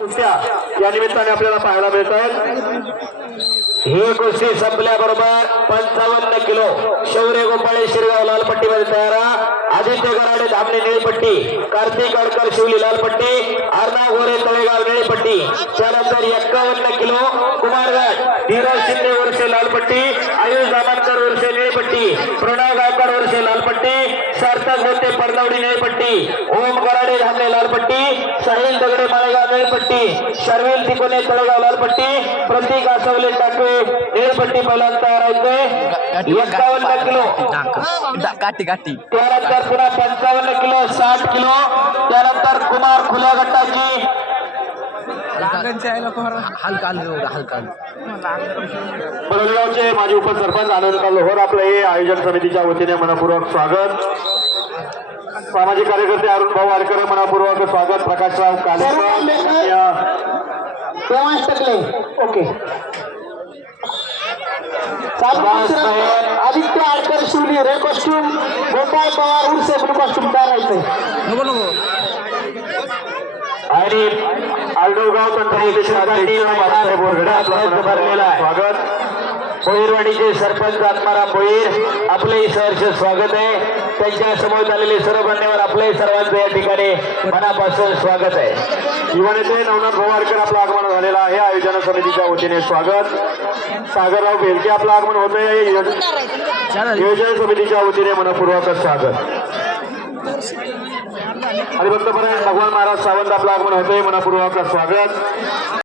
या निमित्ताने आपल्याला पाहायला मिळत आहेत। ही कुस्ती संपल्याबरोबर 55 किलो शौर्य गोपाळे शिरगाव लाल पट्टीमध्ये तयार। आदित्य गराडे धामणे निळी पट्टी, कार्तिक अडकर शिवली लाल पट्टी, अर्णव गोरे तळेगाव निळी पट्टी। त्यानंतर 51 किलो कुमारगड धीरज शिंदे वर्षे लाल पट्टी, आयुष दामनकर वर्षे निळी पट्टी, प्रणव गायकवाड वर्षे लाल पट्टी, सार्थक होते परदवडी निळी पट्टी, ओम गराडे धामणे लाल पट्टी, साहिल दगडे माळेगाव निळी पट्टी, शर्विल तिकोने तळेगाव लाल पट्टी, प्रतीक आसवले टाकवे निळपट्टी पहिल्यांदा तयार आहे। 51 किलो गाठी गाठी त्यानंतर पुन्हा 55 किलो 60 किलो त्यानंतर कुमार खुल्या गटाची हलका हलका बडोलेगावचे माजी उपसरपंच आनंद लोहोर आपलं हे आयोजन समितीच्या वतीने मनपूर्वक स्वागत। सामाजिक कार्यकर्ते अरुण भाऊ वाडकर मनपूर्वक स्वागत। प्रकाशराव कालेकर ओके आदित्य आडकर शिवली रेड कॉस्ट्यूम, गोपाळ पवार उर्से ब्लू कॉस्ट्यूम तयार राहायचंय। नको नको आणि आलडोगाव स्वागत। भोईरवाडीचे सरपंच आत्माराम भोईर आपले सहर्ष स्वागत आहे। त्यांच्या समोर आलेले सर्व मान्यवर आपले सर्वांचं या ठिकाणी मनापासून स्वागत आहे। युवा नेते नवनाथ भाऊ वाडकर आपलं आगमन झालेलं आहे। आयोजन समितीच्या वतीने स्वागत। सागरराव बेलके आपलं आगमन होतंय। नियोजन समितीच्या वतीने मनपूर्वक स्वागत। हरिभक्तपरायण भगवान महाराज सावंत आपलं आगमन होतंय। मनपूर्वक स्वागत।